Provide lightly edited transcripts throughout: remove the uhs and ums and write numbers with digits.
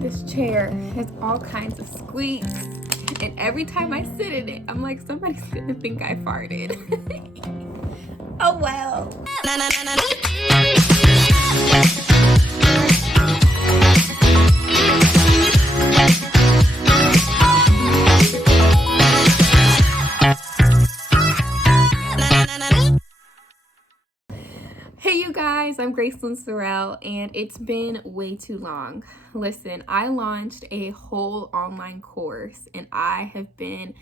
This chair has all kinds of squeaks, and every time I sit in it, I'm like, somebody's gonna think I farted. Oh well. Hey you guys, I'm Gracelyn Sorrell, and it's been way too long. Listen, I launched a whole online course and I have been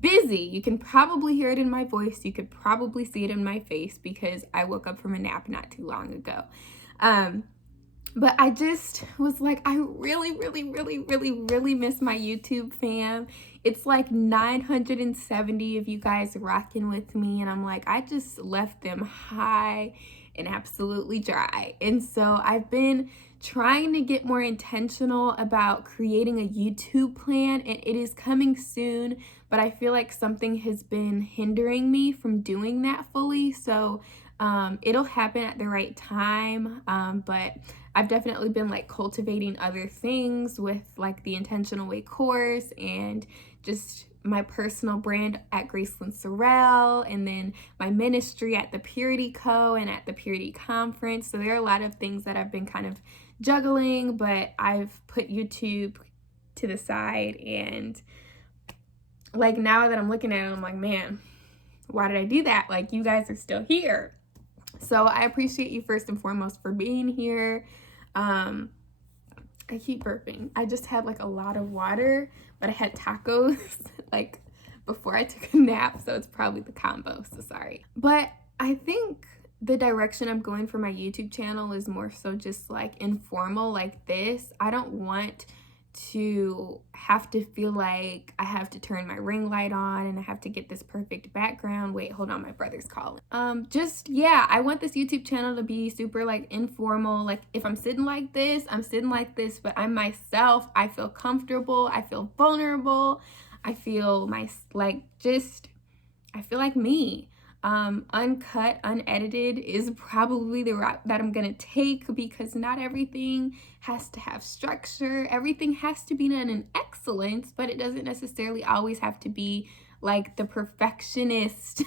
busy. You can probably hear it in my voice. You could probably see it in my face because I woke up from a nap not too long ago. But I just was like, I really miss my YouTube fam. It's like 970 of you guys rocking with me, and I'm like, I just left them high and absolutely dry. And so I've been trying to get more intentional about creating a YouTube plan, and it is coming soon, but I feel like something has been hindering me from doing that fully. So it'll happen at the right time, but I've definitely been like cultivating other things with like the Intentional Way course and just my personal brand at Gracelyn Sorrell, and then my ministry at the Purity Co. and at the Purity Conference. So there are a lot of things that I've been kind of juggling, but I've put YouTube to the side, and like now that I'm looking at it, I'm like, man, why did I do that? Like, you guys are still here. So I appreciate you first and foremost for being here. I keep burping. I just had like a lot of water, but I had tacos like before I took a nap, so it's probably the combo, so sorry. But I think the direction I'm going for my YouTube channel is more so just like informal like this. I don't want to have to feel like I have to turn my ring light on and I have to get this perfect background. Wait, hold on, my brother's calling. Yeah, I want this YouTube channel to be super like informal. Like if I'm sitting like this, I'm sitting like this, but I'm myself. I feel comfortable, I feel vulnerable, I feel I feel like me. Uncut, unedited is probably the route that I'm gonna take, because not everything has to have structure. Everything has to be done in excellence, but it doesn't necessarily always have to be like the perfectionist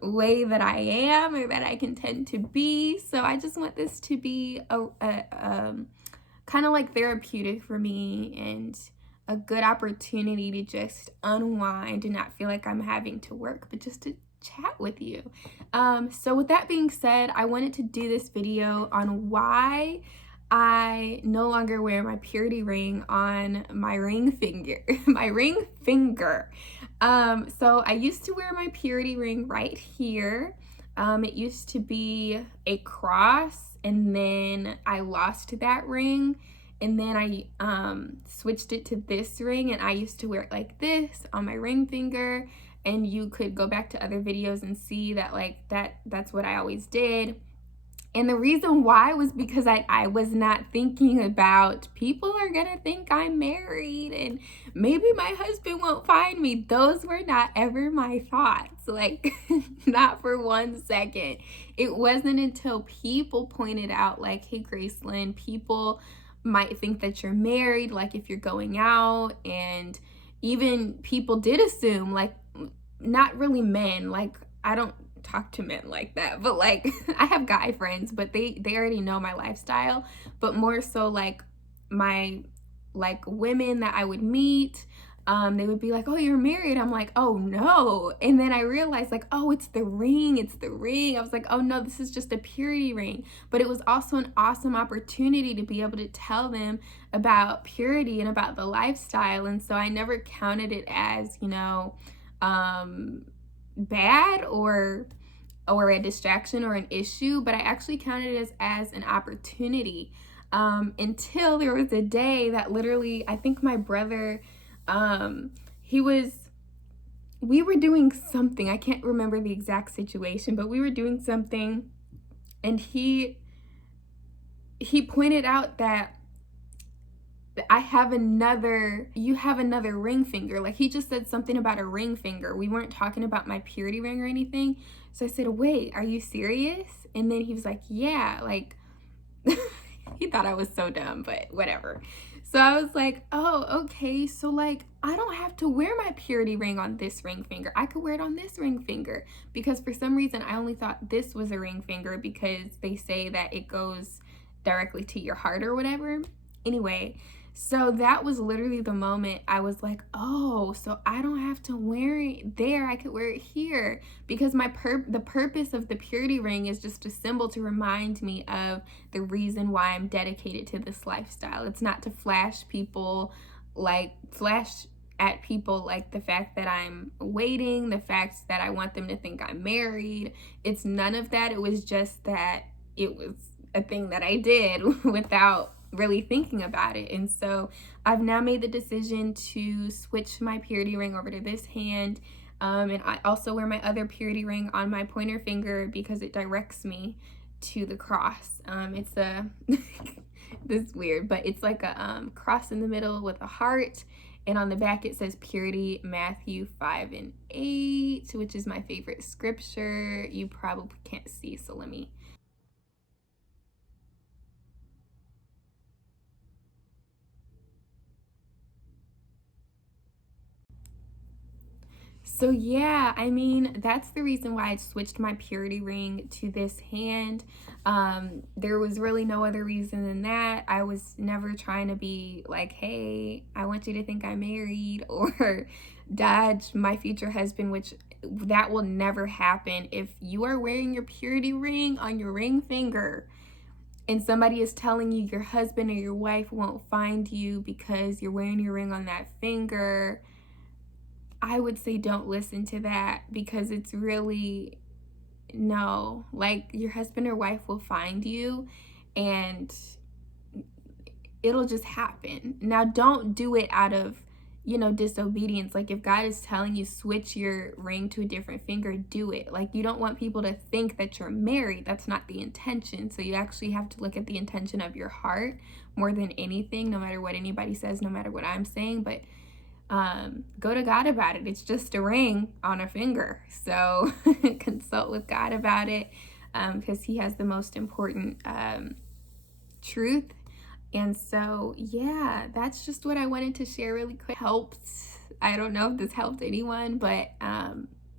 way that I am or that I can tend to be. So I just want this to be a kind of like therapeutic for me, and a good opportunity to just unwind and not feel like I'm having to work, but just to chat with you. So with that being said, I wanted to do this video on why I no longer wear my purity ring on my ring finger. My ring finger. So I used to wear my purity ring right here. It used to be a cross, and then I lost that ring, and then I switched it to this ring, and I used to wear it like this on my ring finger. And you could go back to other videos and see that like that's what I always did. And the reason why was because I was not thinking about people are gonna think I'm married and maybe my husband won't find me. Those were not ever my thoughts, like not for 1 second. It wasn't until people pointed out like, hey Gracelyn, people might think that you're married, like if you're going out, and even people did assume, like, not really men, like I don't talk to men like that, but like I have guy friends, but they already know my lifestyle, but more so like my like women that I would meet, they would be like, oh, you're married. I'm like, oh no. And then I realized like, oh, it's the ring. I was like, oh no, this is just a purity ring. But it was also an awesome opportunity to be able to tell them about purity and about the lifestyle. And so I never counted it as, you know, bad or a distraction or an issue, but I actually counted it as an opportunity, until there was a day that literally, I think my brother, we were doing something, I can't remember the exact situation, but we were doing something, and he pointed out that you have another ring finger. Like he just said something about a ring finger. We weren't talking about my purity ring or anything. So I said, wait, are you serious? And then he was like, yeah, like he thought I was so dumb, but whatever. So I was like, oh, okay. So like I don't have to wear my purity ring on this ring finger. I could wear it on this ring finger. Because for some reason I only thought this was a ring finger because they say that it goes directly to your heart or whatever. Anyway, so that was literally the moment I was like, oh, so I don't have to wear it there. I could wear it here. Because the purpose of the purity ring is just a symbol to remind me of the reason why I'm dedicated to this lifestyle. It's not to flash at people like the fact that I'm waiting, the fact that I want them to think I'm married. It's none of that. It was just that it was a thing that I did without really thinking about it. And so I've now made the decision to switch my purity ring over to this hand. And I also wear my other purity ring on my pointer finger because it directs me to the cross. It's a this is weird, but it's like a cross in the middle with a heart, and on the back it says purity, Matthew 5:8, which is my favorite scripture. You probably can't see, so let me. So yeah, I mean, that's the reason why I switched my purity ring to this hand. There was really no other reason than that. I was never trying to be like, hey, I want you to think I'm married, or dodge my future husband, which that will never happen. If you are wearing your purity ring on your ring finger and somebody is telling you your husband or your wife won't find you because you're wearing your ring on that finger, I would say don't listen to that, because it's really, no, like your husband or wife will find you and it'll just happen. Now, don't do it out of, disobedience. Like if God is telling you switch your ring to a different finger, do it. Like you don't want people to think that you're married. That's not the intention. So you actually have to look at the intention of your heart more than anything, no matter what anybody says, no matter what I'm saying. But go to God about it. It's just a ring on a finger. So consult with God about it, because he has the most important truth. And so, yeah, that's just what I wanted to share really quick. Helped. I don't know if this helped anyone, but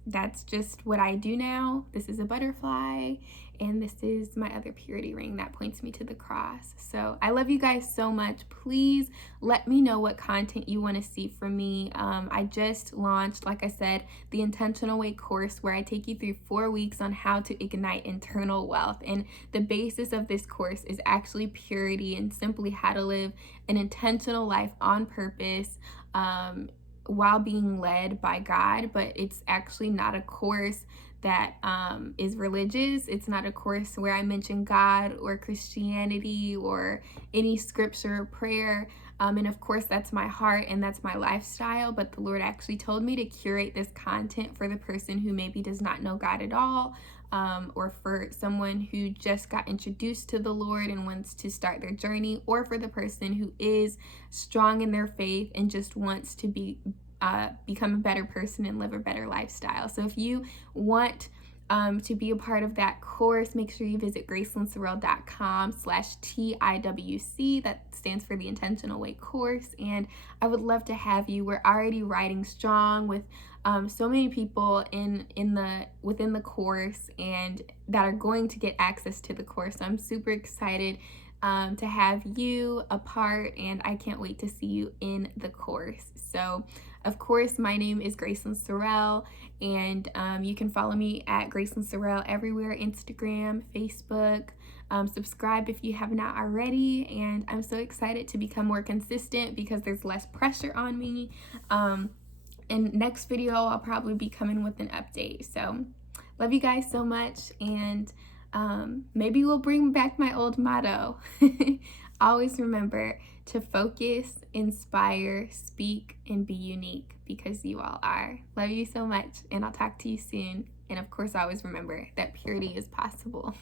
that's just what I do now. This is a butterfly, and this is my other purity ring that points me to the cross. So I love you guys so much. Please let me know what content you want to see from me. I just launched, like I said, the Intentional Way course, where I take you through 4 weeks on how to ignite internal wealth. And the basis of this course is actually purity and simply how to live an intentional life on purpose, while being led by God. But it's actually not a course that is religious. It's not a course where I mention God or Christianity or any scripture or prayer. And of course, that's my heart and that's my lifestyle. But the Lord actually told me to curate this content for the person who maybe does not know God at all, or for someone who just got introduced to the Lord and wants to start their journey, or for the person who is strong in their faith and just wants to become a better person and live a better lifestyle. So if you want to be a part of that course, make sure you visit gracelynsorrell.com/TIWC. That stands for the Intentional Way course. And I would love to have you. We're already riding strong with so many people within the course, and that are going to get access to the course. So I'm super excited to have you a part, and I can't wait to see you in the course. So of course, my name is Gracelyn Sorrell, and you can follow me at Gracelyn Sorrell everywhere: Instagram, Facebook. Subscribe if you have not already, and I'm so excited to become more consistent because there's less pressure on me. And next video, I'll probably be coming with an update. So love you guys so much, and maybe we'll bring back my old motto. Always remember to focus, inspire, speak, and be unique, because you all are. Love you so much, and I'll talk to you soon. And of course, always remember that purity is possible.